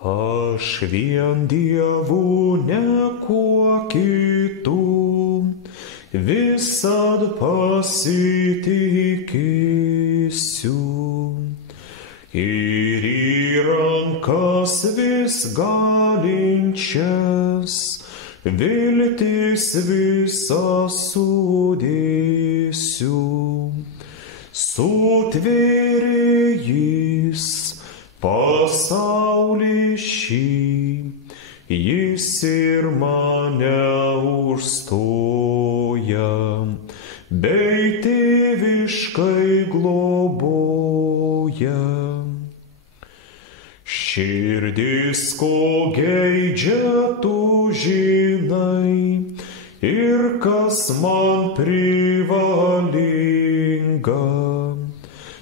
Aš vien Dievu niekuo kitu, visad pasitikėsiu. Ir į rankas vis galinčias, viltis visą sudėsiu. Sutvėrė jis pasaulį šį, jis ir mane užstoja, bei tėviškai globoja. Širdis ko geidžia tu žinai, ir kas man privalinga.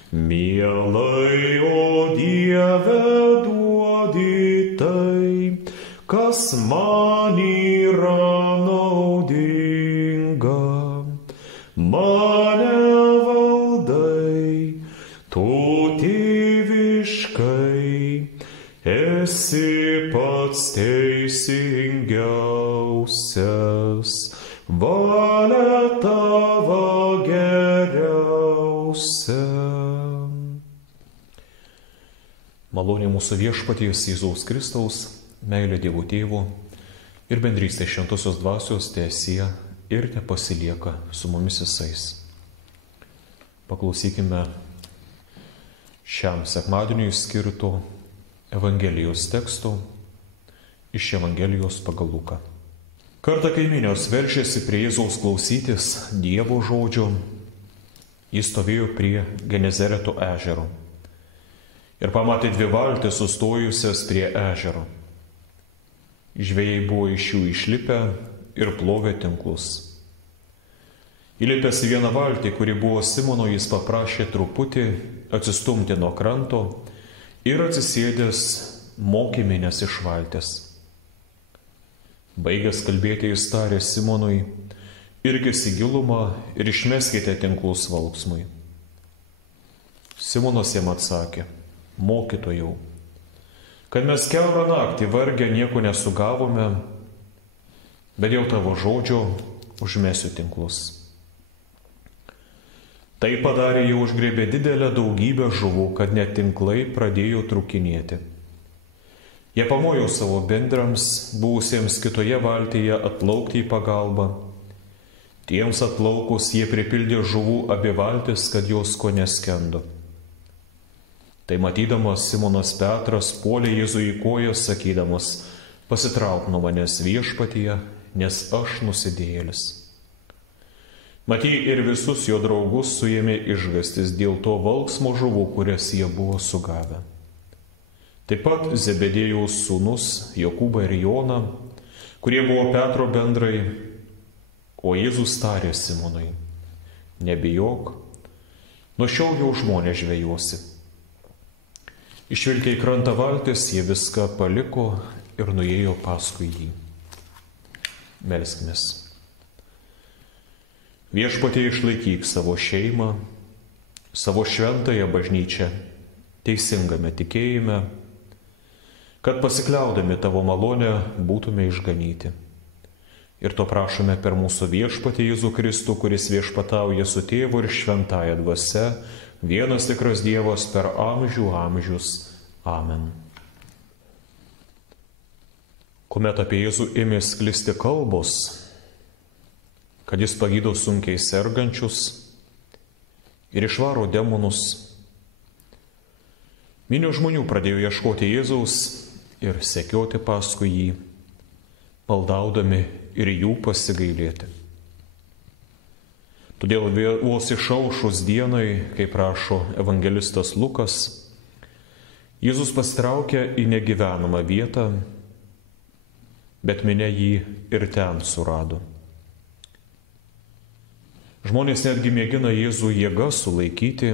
Mielai, o Dieve, duodi tai, kas man yra naudinga. Mane valdai, tu tėviškai, esi pats teisingiausias, valia tavo geriausia. Malonė mūsų Viešpaties Jėzaus Kristaus, meilė Dievo Tėvo ir bendrystė Šventosios Dvasios teesie ir tepasilieka su mumis visais. Paklausykime šiam sekmadieniui skirto Evangelijos teksto iš Evangelijos pagal Luką. Kartą kaimynės veržėsi prie Jėzaus klausytis Dievo žodžio. Jis stovėjo prie Genezareto ežero ir pamatė dvi valtis sustojusias prie ežero. Žvejai buvo iš jų išlipę ir plovė tinklus. Įlipęs į vieną valtį, kuri buvo Simono, jis paprašė truputį atsistumti nuo kranto ir atsisėdęs mokė minias iš valties. Baigęs kalbėti, jis tarė Simonui: irkis į gilumą ir išmeskite tinklus valksmui. Simonas jam atsakė: mokytojau, kad mes kiaurą naktį vargę nieko nesugavome, bet dėl tavo žodžio užmesiu tinklus. Tai padarė, jie užgrėbė didelę daugybę žuvų, kad net tinklai pradėjo trūkinėti. Jie pamojo savo bendrams, buvusiems kitoje valtyje, atplaukti į pagalbą. Tiems atplaukus jie pripildė žuvų abi valtis, kad jos ko neskendo. Tai matydamas Simonas Petras puolė Jėzui į kojas, sakydamas: pasitrauk nuo manęs, Viešpatie, nes aš nusidėjėlis. Maty, ir visus jo draugus suėmė išgąstis dėl to valksmo žuvų, kurias jie buvo sugavę. Taip pat Zebedėjaus sūnus Jokūbą ir Joną, kurie buvo Petro bendrai, o Jėzus tarė Simonui: nebijok, nuo šiol jau žmonės žvejosi. Išvilkę į krantą valtis, jie viską paliko ir nuėjo paskui jį. Melskimės. Viešpatie, išlaikyk savo šeimą, savo šventąją bažnyčią, teisingame tikėjime, kad pasikliaudami tavo malonę būtume išganyti. Ir to prašome per mūsų Viešpatį Jėzų Kristų, kuris viešpatauja su Tėvu ir šventąja dvasia, vienas tikras Dievas per amžių amžius. Amen. Kuomet apie Jėzų ėmė sklisti kalbos, kad jis pagydo sunkiai sergančius ir išvaro demonus, minios žmonių pradėjo ieškoti Jėzaus ir sekioti paskui jį, maldaudami ir jų pasigailėti. Todėl vos išaušus dienai, kaip rašo evangelistas Lukas, Jėzus pasitraukė į negyvenamą vietą, bet minia jį ir ten surado. Žmonės netgi mėgina Jėzų jėga sulaikyti,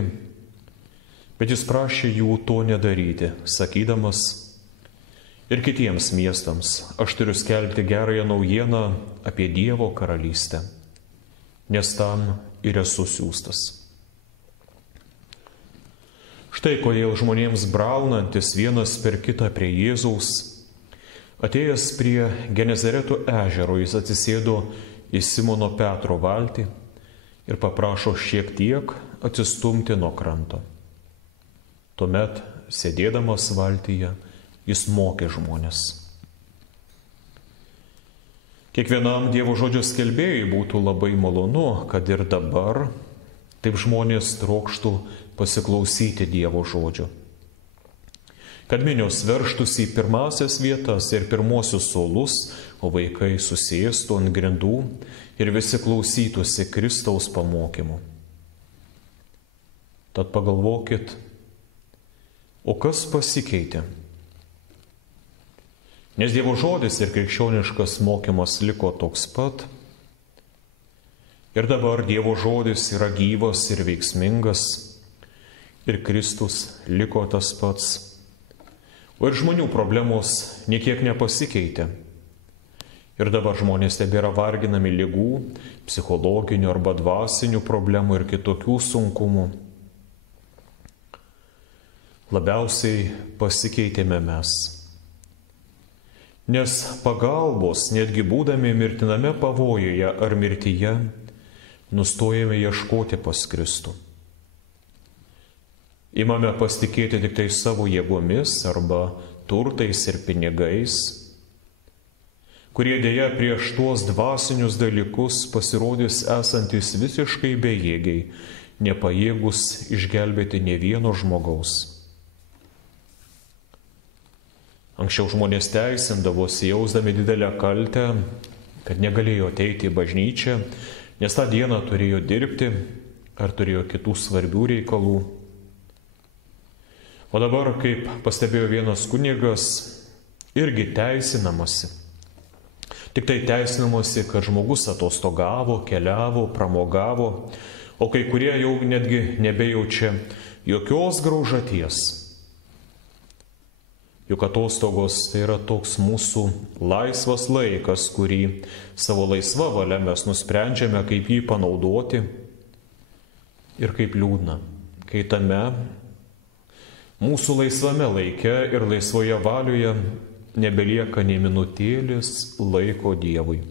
bet jis prašė jų to nedaryti, sakydamas: ir kitiems miestams aš turiu skelbti gerąją naujieną apie Dievo karalystę, nes tam ir esu siųstas. Štai kodėl žmonėms braunantis vienas per kitą prie Jėzaus, atėjęs prie Genezareto ežero, jis atsisėdo į Simono Petro valtį ir paprašo šiek tiek atsistumti nuo kranto. Tuomet, sėdėdamas valtyje, jis mokė žmones. Kiekvienam Dievo žodžio skelbėjui būtų labai malonu, kad ir dabar taip žmonės trokštų pasiklausyti Dievo žodžio. Kad minios verštųsi į pirmasias vietas ir pirmosius suolus, o vaikai susėstų ant grindų ir visi klausytųsi Kristaus pamokymų. Tad pagalvokit, o kas pasikeitė? Nes Dievo žodis ir krikščioniškas mokymas liko toks pat. Ir dabar Dievo žodis yra gyvas ir veiksmingas. Ir Kristus liko tas pats. O ir žmonių problemos niekiek nepasikeitė. Ir dabar žmonės tebėra varginami ligų, psichologinių arba dvasinių problemų ir kitokių sunkumų. Labiausiai pasikeitėme mes. Nes pagalbos, netgi būdami mirtiname pavojuje ar mirtyje, nustojame ieškoti pas Kristų. Imame pasitikėti tik tai savo jėgomis arba turtais ir pinigais, kurie dėja prieš tuos dvasinius dalykus pasirodys esantis visiškai bejėgiai, nepajėgus išgelbėti nė vieno žmogaus. Anksčiau žmonės teisindavosi, jausdami didelę kaltę, kad negalėjo ateiti į bažnyčią, nes tą dieną turėjo dirbti ar turėjo kitų svarbių reikalų. O dabar, kaip pastebėjo vienas kunigas, irgi teisinamasi. Tik tai teisinamasi, kad žmogus atostogavo, keliavo, pramogavo, o kai kurie jau netgi nebejaučia jokios graužaties. Juk atostogos tai yra toks mūsų laisvas laikas, kurį savo laisva valia mes nusprendžiame, kaip jį panaudoti. Ir kaip liūdna, kai tame mūsų laisvame laike ir laisvoje valioje nebelieka nei minutėlis laiko Dievui.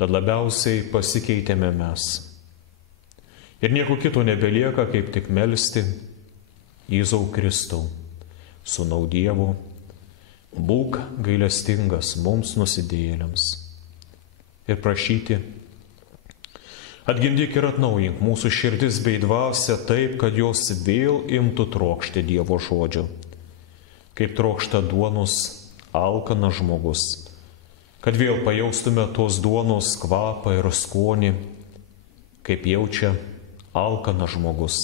Tad labiausiai pasikeitėme mes. Ir nieko kito nebelieka, kaip tik melsti Jėzau Kristau. Sūnau Dievo, būk gailestingas mums nusidėjėliams. Ir prašyti, atgindyk ir atnaujink mūsų širdis bei dvasią taip, kad jos vėl imtų trokšti Dievo žodžio, kaip trokšta duonos alkanas žmogus, kad vėl pajaustume tos duonos kvapą ir skonį, kaip jaučia alkanas žmogus.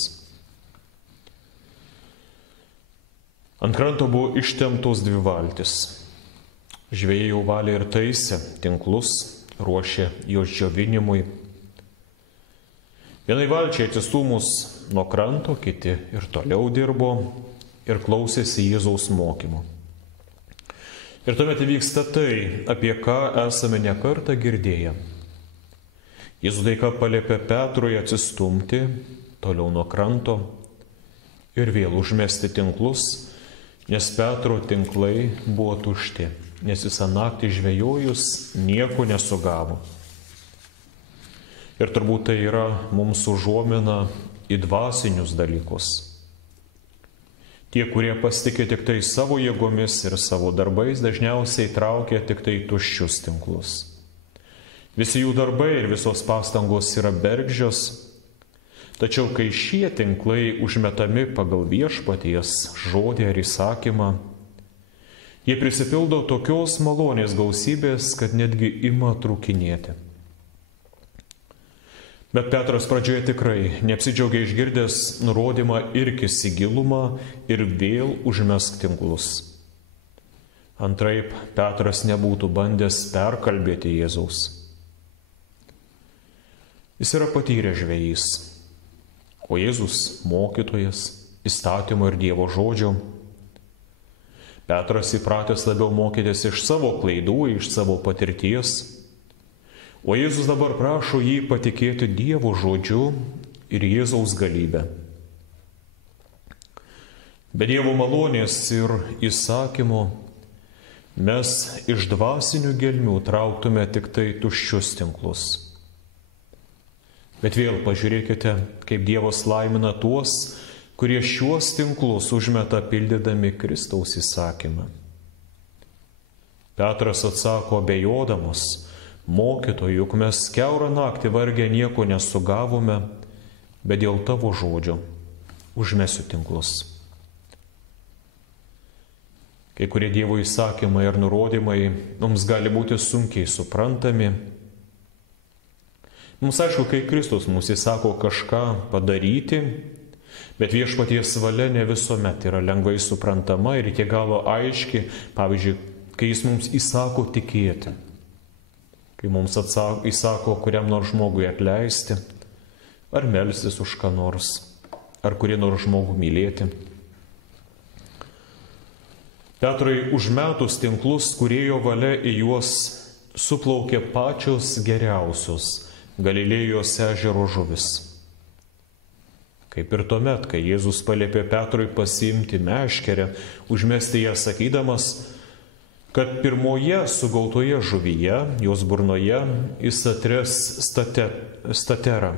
Ant kranto buvo ištemptos dvi valtis. Žvejai jau valė ir taisė tinklus, ruošė jos džiovinimui. Vienai valčiai atsistūmus nuo kranto, kiti ir toliau dirbo ir klausėsi Jėzaus mokymo. Ir tuomet įvyksta tai, apie ką esame nekartą girdėję. Jėzus taika paliepė Petrui atsistumti toliau nuo kranto ir vėl užmesti tinklus, nes Petro tinklai buvo tušti, nes visą naktį žvejojus nieko nesugavo. Ir turbūt tai yra mums užuomina į dvasinius dalykus. Tie, kurie pasitikė tik tai savo jėgomis ir savo darbais, dažniausiai traukia tik tai tuščius tinklus. Visi jų darbai ir visos pastangos yra bergždžios, tačiau kai šie tinklai užmetami pagal viešpaties žodį ar įsakymą, jie prisipildo tokios malonės gausybės, kad netgi ima trūkinėti. Bet Petras pradžioje tikrai neapsidžiaugė išgirdęs nurodymą irkis į gilumą ir vėl užmesk tinklus. Antraip Petras nebūtų bandęs perkalbėti Jėzaus. Jis yra patyręs žvejys, o Jėzus mokytojas įstatymo ir Dievo žodžio. Petras įpratęs labiau mokytis iš savo klaidų, iš savo patirties, o Jėzus dabar prašo jį patikėti Dievo žodžiu ir Jėzaus galybę. Be Dievo malonės ir įsakymo mes iš dvasinių gelmių trauktume tik tai tuščius tinklus. Bet vėl pažiūrėkite, kaip Dievas laimina tuos, kurie šiuos tinklus užmeta pildydami Kristaus įsakymą. Petras atsako abejodamas: Mokytojau, juk mes kiaurą naktį vargę nieko nesugavome, bet dėl tavo žodžio užmesiu tinklus. Kai kurie Dievo įsakymai ir nurodymai mums gali būti sunkiai suprantami. Mums aišku, kai Kristus mums įsako kažką padaryti, bet Viešpaties valia ne visuomet yra lengvai suprantama ir iki galo aiški. Pavyzdžiui, kai Jis mums įsako tikėti, kai mums įsako kuriam nors žmogui atleisti, ar melstis už ką nors, ar kurį nors žmogų mylėti. Petrui užmetus tinklus, Kūrėjo valia į juos suplaukė pačios geriausios Galilėjos ežero žuvis. Kaip ir tuomet, kai Jėzus paliepė Petrui pasiimti meškerę, užmesti ją sakydamas, kad pirmoje sugautoje žuvyje, jos burnoje, jis atres staterą,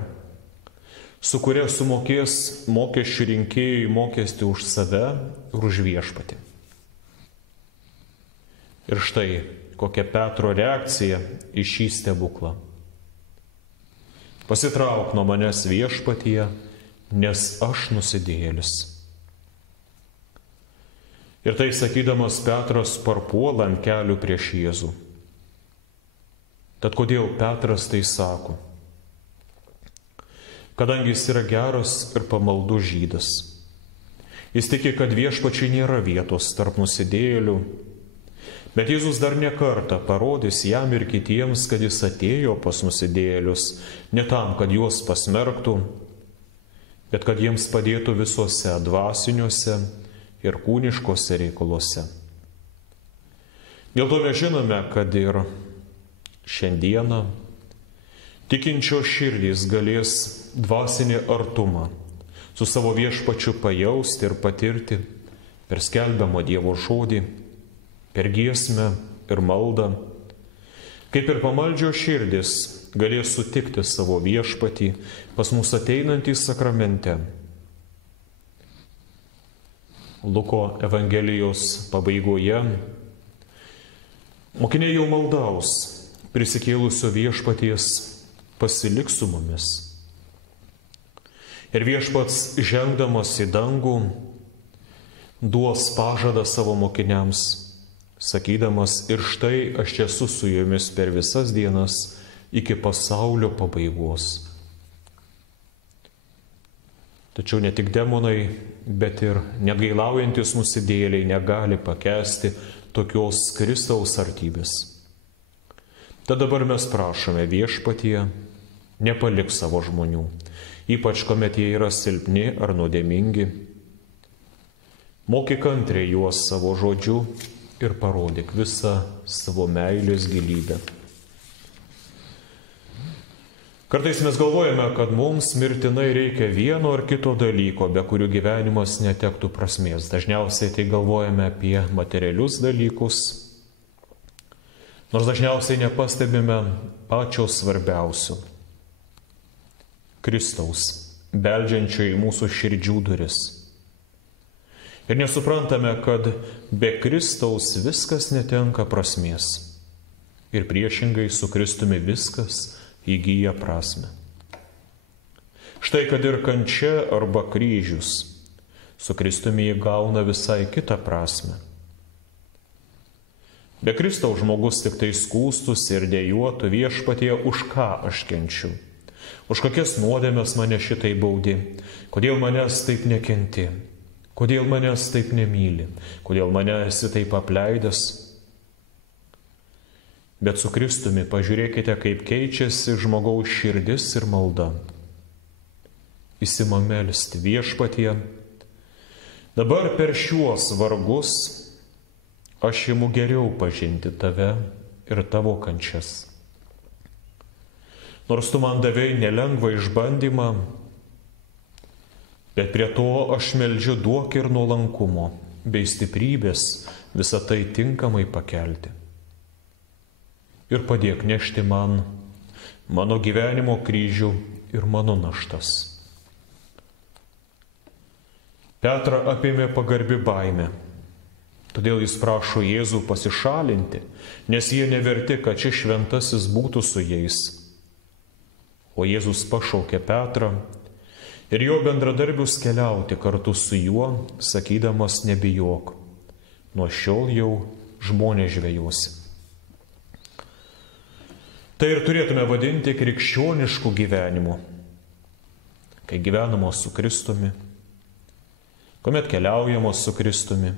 su kuria sumokės mokesčių rinkėjui mokestį už save ir už Viešpatį. Ir štai kokia Petro reakcija į šį stebuklą. Pasitrauk nuo manęs Viešpatyje, nes aš nusidėjėlis. Ir tai sakydamas Petras parpuola ant kelių prieš Jėzų. Tad kodėl Petras tai sako? Kadangi jis yra geras ir pamaldus žydas. Jis tiki, kad Viešpačiai nėra vietos tarp nusidėjėlių, bet Jėzus dar ne kartą parodys jam ir kitiems, kad jis atėjo pas nusidėjėlius ne tam, kad juos pasmerktų, bet kad jiems padėtų visuose dvasiniuose ir kūniškose reikaluose. Dėl to mes žinome, kad ir šiandieną tikinčio širdys galės dvasinį artumą su savo Viešpačiu pajausti ir patirti per skelbiamą Dievo žodį, per giesmę ir maldą, kaip ir pamaldžio širdis galės sutikti savo Viešpatį pas mus ateinantį sakramente. Luko Evangelijos pabaigoje mokiniai jau maldaus prisikėlusio Viešpaties: pasilik su mumis. Ir Viešpats, žengdamas į dangų, duos pažadą savo mokiniams, sakydamas: ir štai aš esu su jumis per visas dienas iki pasaulio pabaigos. Tačiau ne tik demonai, bet ir negailaujantis nusidėjėliai negali pakęsti tokios Kristaus artybės. Tad dabar mes prašome Viešpatyje, nepalik savo žmonių, ypač kuomet jie yra silpni ar nuodėmingi. Mokyk kantriai juos savo žodžiu ir parodyk visą savo meilės gilybę. Kartais mes galvojame, kad mums mirtinai reikia vieno ar kito dalyko, be kurių gyvenimas netektų prasmės. Dažniausiai tai galvojame apie materialius dalykus, nors dažniausiai nepastebime pačio svarbiausio - Kristaus, beldžiančio į mūsų širdžių duris. Ir nesuprantame, kad be Kristaus viskas netenka prasmės. Ir priešingai su Kristumi viskas įgyja prasme. Štai kad ir kančia arba kryžius su Kristumi įgauna visai kitą prasme. Be Kristaus žmogus tik tai skųstųsi ir dejuotų: Viešpatie, už ką aš kenčiu? Už kokias nuodėmes mane šitai baudi? Kodėl manęs taip nekenti? Kodėl manęs taip nemyli? Kodėl mane esi taip apleidęs? Bet su Kristumi pažiūrėkite, kaip keičiasi žmogaus širdis ir malda. Jis ima melsti: Viešpatie, dabar per šiuos vargus aš imu geriau pažinti tave ir tavo kančias. Nors tu man davei nelengvą išbandymą, Bet prie to aš meldžiu duok ir nuolankumo bei stiprybės visą tai tinkamai pakelti. Ir padėk nešti man mano gyvenimo kryžių ir mano naštas. Petrą apėmė pagarbi baimė. Todėl jis prašo Jėzų pasišalinti, nes jie neverti, kad šis šventasis būtų su jais. O Jėzus pašaukė Petrą ir jo bendradarbius keliauti kartu su juo, sakydamas nebijok, nuo šiol jau žmonės žvejosi. Tai ir turėtume vadinti krikščionišku gyvenimu, kai gyvenama su Kristumi, kuomet keliaujama su Kristumi,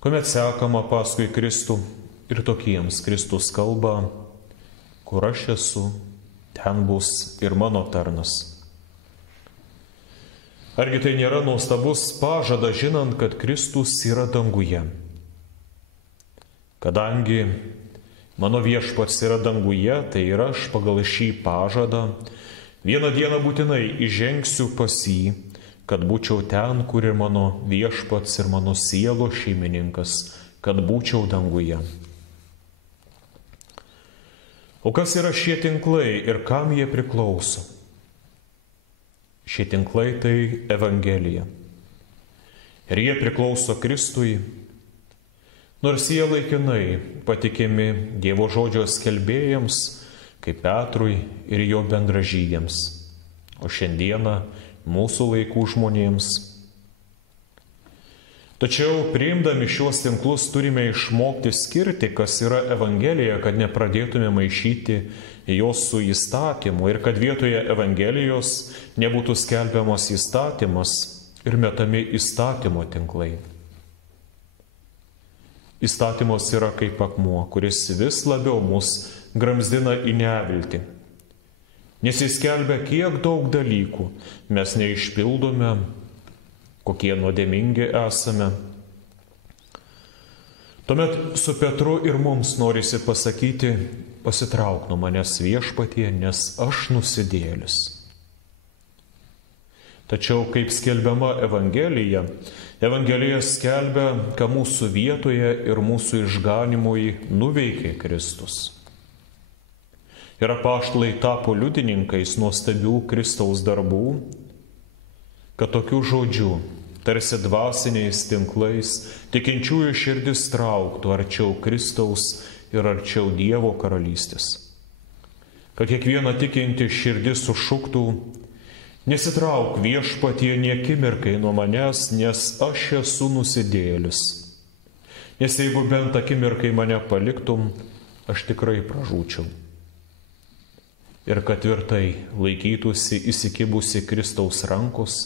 kuomet sekama paskui Kristų ir tokiems Kristus kalba, kur aš esu, ten bus ir mano tarnas. Argi tai nėra nuostabus pažadas, žinant, kad Kristus yra danguje? Kadangi mano viešpats yra danguje, tai ir aš pagal šį pažadą vieną dieną būtinai įžengsiu pas jį, kad būčiau ten, kur ir mano viešpats ir mano sielos šeimininkas, kad būčiau danguje. O kas yra šie tinklai ir kam jie priklauso? Šie tinklai tai Evangelija. Ir jie priklauso Kristui, nors jie laikinai patikimi Dievo žodžio skelbėjams, kaip Petrui ir jo bendražygiams, o šiandieną mūsų laikų žmonėms. Tačiau priimdami šiuos tinklus turime išmokti skirti, kas yra Evangelija, kad nepradėtume maišyti jos su įstatymu ir kad vietoje Evangelijos nebūtų skelbiamas įstatymas ir metami įstatymo tinklai. Įstatymas yra kaip akmuo, kuris vis labiau mus gramzdina į neviltį. Nes jis skelbia, kiek daug dalykų mes neišpildome, kokie nuodėmingi esame. Tuomet su Petru ir mums norisi pasakyti, pasitrauk nuo manęs viešpatie, nes aš nusidėjėlis. Tačiau kaip skelbiama Evangelija, Evangelija skelbia, ką mūsų vietoje ir mūsų išganimui nuveikė Kristus. Ir apaštalai tapo liudininkais nuostabių Kristaus darbų, kad tokiu žodžiu, tarsi dvasiniais tinklais, tikinčiųjų širdis trauktų arčiau Kristaus ir arčiau Dievo karalystės. Kad kiekviena tikinti širdis sušuktų, nesitrauk viešpatie nė akimirkai nuo manęs, nes aš esu nusidėjėlis. Nes jeigu bent akimirkai mane paliktum, aš tikrai pražūčiau. Ir kad tvirtai laikytųsi įsikibusi Kristaus rankos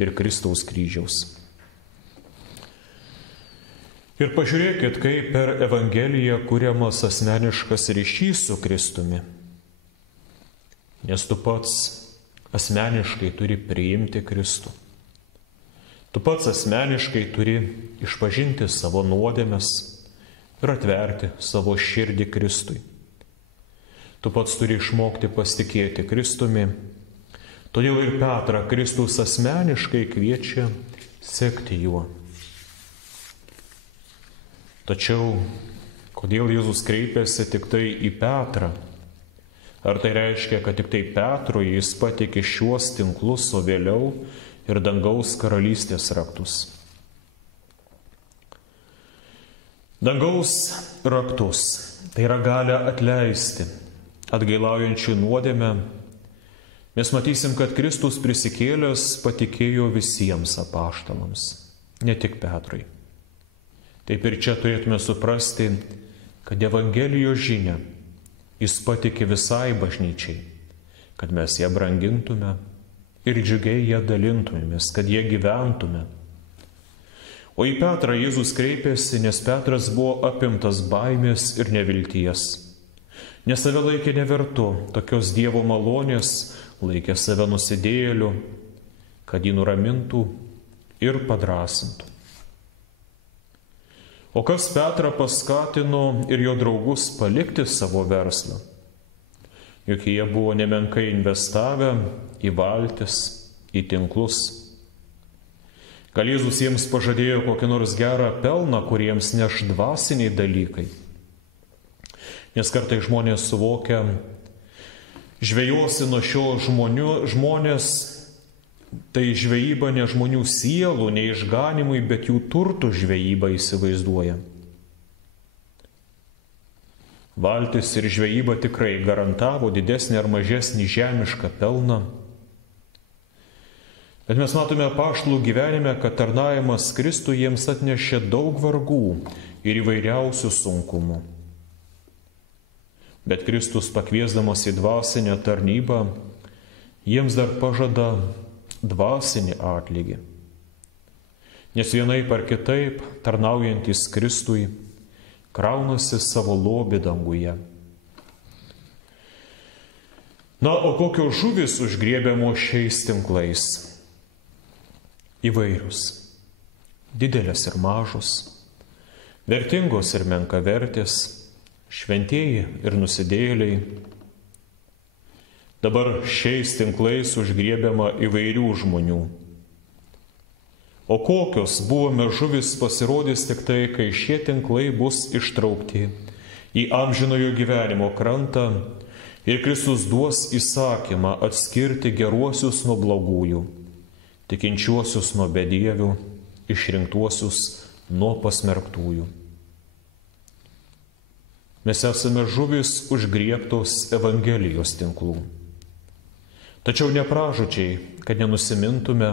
ir Kristaus kryžiaus. Ir pažiūrėkit, kaip per Evangeliją kuriamas asmeniškas ryšys su Kristumi. Nes tu pats asmeniškai turi priimti Kristų. Tu pats asmeniškai turi išpažinti savo nuodėmes ir atverti savo širdį Kristui. Tu pats turi išmokti pasitikėti Kristumi, todėl ir Petrą Kristus asmeniškai kviečia sekti juo. Tačiau, kodėl Jėzus kreipėsi tik tai į Petrą? Ar tai reiškia, kad tik tai Petrui jis patikė šiuos tinklus, o vėliau ir dangaus karalystės raktus? Dangaus raktus tai yra galia atleisti atgailaujančių nuodėmę, mes matysim, kad Kristus prisikėlęs patikėjo visiems apaštalams, ne tik Petrui. Taip ir čia turėtume suprasti, kad Evangelijos žinia jis patikė visai bažnyčiai, kad mes ją brangintume ir džiugiai ją dalintumėmės, kad ją gyventume. O į Petrą Jėzus kreipėsi, nes Petras buvo apimtas baimės ir nevilties. Nes save laikė nevertu tokios Dievo malonės, laikė save nusidėjėliu, kad jį nuramintų ir padrasintų. O kas Petrą paskatino ir jo draugus palikti savo verslą? Juk jie buvo nemenkai investavę į valtis, į tinklus. Gal Jėzus jiems pažadėjo kokį nors gerą pelną, kuriems neš dvasiniai dalykai. Nes kartai žmonės suvokia, žvejosi nuo šio žmonės, tai žvejyba ne žmonių sielų, ne išganimui, bet jų turtų žvejyba įsivaizduoja. Valtis ir žvejyba tikrai garantavo didesnį ar mažesnį žemišką pelną. Bet mes matome apaštalų gyvenime, kad tarnavimas Kristui jiems atnešė daug vargų ir įvairiausių sunkumų. Bet Kristus, pakviesdamas į dvasinę tarnybą, jiems dar pažada dvasinį atlygį. Nes vienaip ar kitaip, tarnaujantis Kristui, kraunasi savo lobį danguje. Na, o kokios žuvys užgriebiamos šiais tinklais? Įvairius. Didelės ir mažos, vertingos ir menkavertės, šventieji ir nusidėjėliai. Dabar šiais tinklais užgriebiama įvairių žmonių. O kokios buvome žuvis pasirodys tik tai, kai šie tinklai bus ištraukti į amžinojo gyvenimo krantą ir Kristus duos įsakymą atskirti geruosius nuo blogųjų, tikinčiuosius nuo bedievių, išrinktuosius nuo pasmerktųjų. Mes esame žuvis užgriebtos Evangelijos tinklų. Tačiau ne pražūčiai, kad nenusimintume,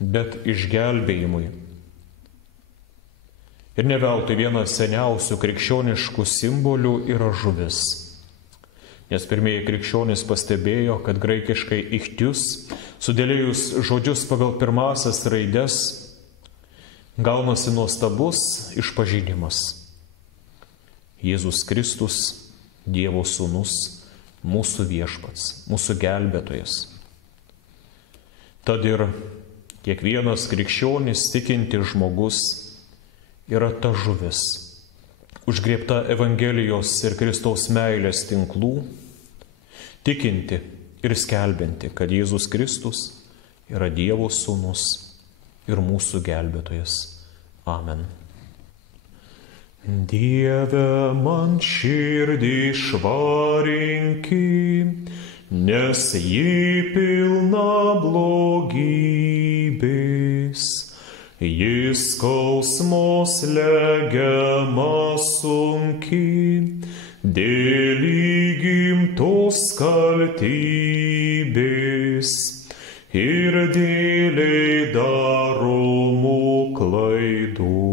bet išgelbėjimui. Ir ne veltui vienas seniausių krikščioniškų simbolių yra žuvis. Nes pirmieji krikščionys pastebėjo, kad graikiškai ichtius, sudėlėjus žodžius pagal pirmasias raides, gaunasi nuostabus išpažinimas. Jėzus Kristus, Dievo Sūnus, mūsų viešpats, mūsų gelbėtojas. Tad ir kiekvienas krikščionis tikintis žmogus yra ta žuvis, užgriebta Evangelijos ir Kristaus meilės tinklų, tikinti ir skelbianti, kad Jėzus Kristus yra Dievo Sūnus ir mūsų gelbėtojas. Amen. Dieve, man širdį švarinki, nes ji pilna blogybės. Jis skausmo slegiama sunki, dėl įgimtos kaltybės ir dėliai daromų klaidų.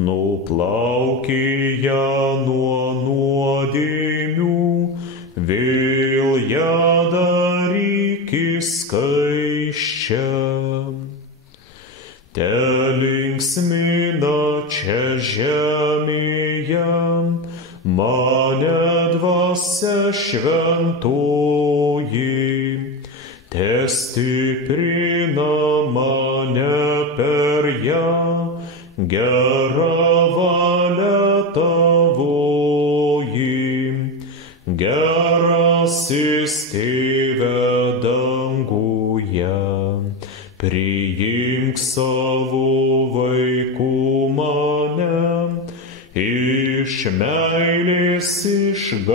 Nuplaukė ją nuo nuodėmių, vėl ją daryki skaisčią. Telinksmina čia žemėje mane dvasia šventoji, testiprina mane per ją gera valia tavoji, gerasis Tėve danguje. Priimk savo vaikų mane, iš meilės išganyki.